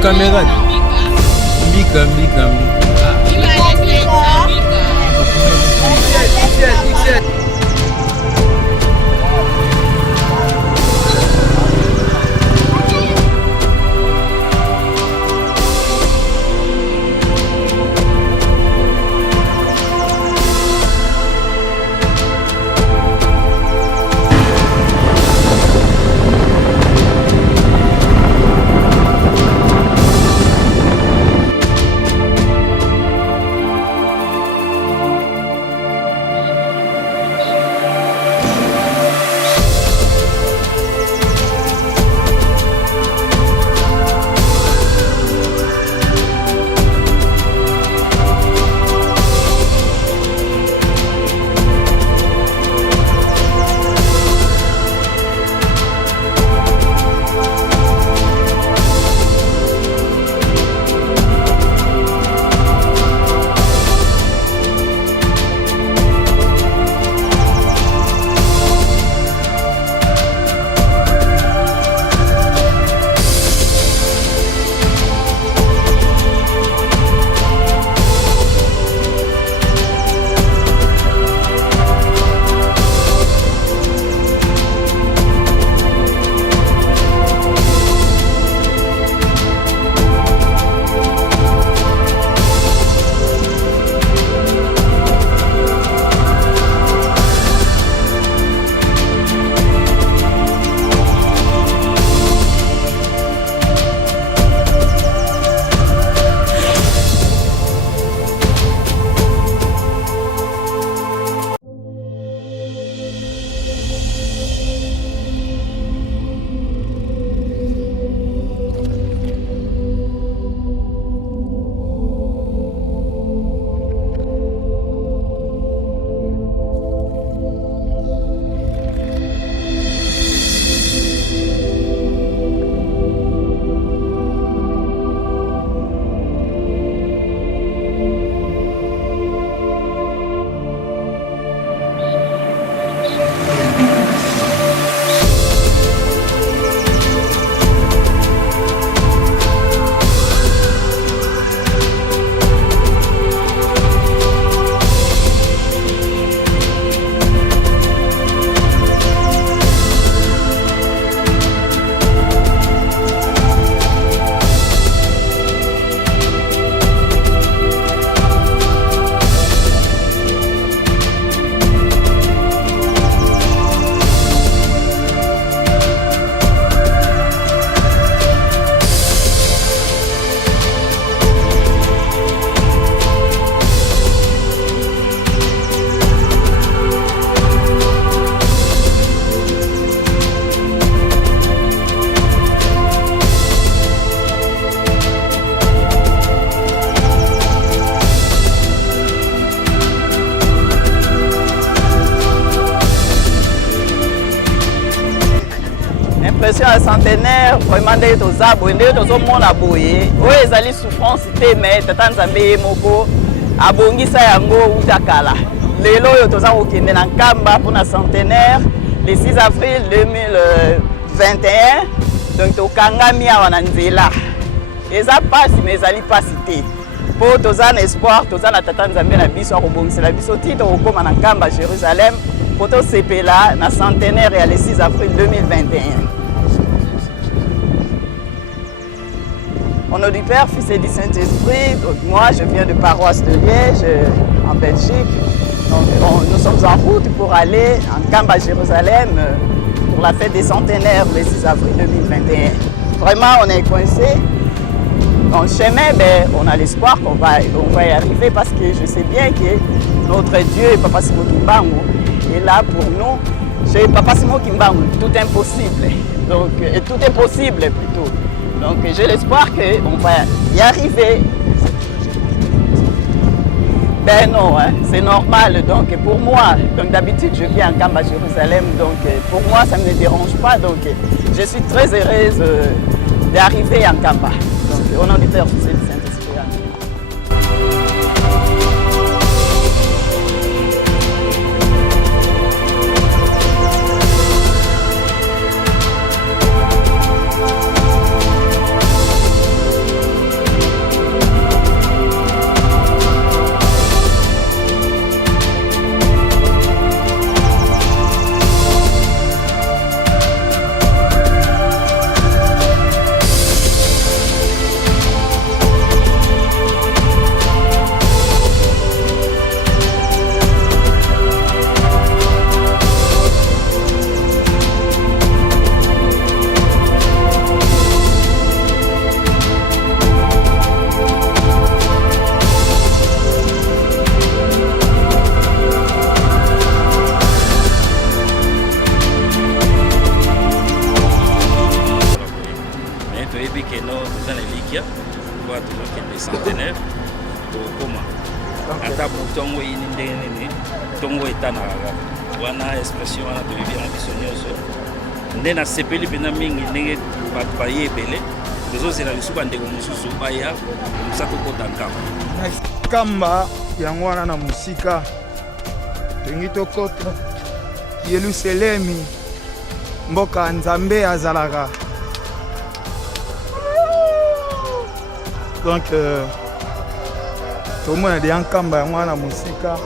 caméra. Mbika, mbika, Impression à centenaire, vraiment nde toza boye nde tozomona boye oyo ezali souffrance te mais tata Nzambe ye moko abongisa yango uta kala. Lelo oyo toza kokende na Nkamba mpona centenaire le 6 avril 2021 donc tokangami awa na nzela eza pasi mais ezali pasi te mpo toza na espoir toza na tata Nzambe na biso akobongisela biso ti tokokóma na Nkamba Jérusalem mpo tosepela na centenaire ya le 6 avril 2021. Au nom du Père, Fils et du Saint-Esprit, donc moi je viens de paroisse de Liège en Belgique. Donc nous sommes en route pour aller en Nkamba Jérusalem pour la fête des centenaires le 6 avril 2021. Vraiment on est coincé. Dans le chemin, ben, on a l'espoir qu'on va y arriver parce que je sais bien que notre Dieu, Papa Simo Kimbangu, est là pour nous. Chez Papa Simo Kimbangu, tout est impossible. Donc, et tout est possible plutôt. Donc j'ai l'espoir qu'on va y arriver. Ben non, hein, c'est normal. Donc pour moi, donc d'habitude je viens en Nkamba Jérusalem. Donc pour moi ça ne me dérange pas. Donc je suis très heureuse d'arriver en Nkamba. Donc au nom du Père, Fils et du Saint-Esprit. donc les centenaires tokoma ata butongo ini ndenge nini ntongo etanaka wana expression wana toyebi yango biso nyonso nde nasepeli mpenza mingi ndenge bato baye ebele tozozela lisusu bandeko mosusu baya mosa tokota nkamba kamba yango wana na mosika tongi tokota Yerusalemi mboka nzambe azalaka donc tomona deya nkamba yango wana na mosika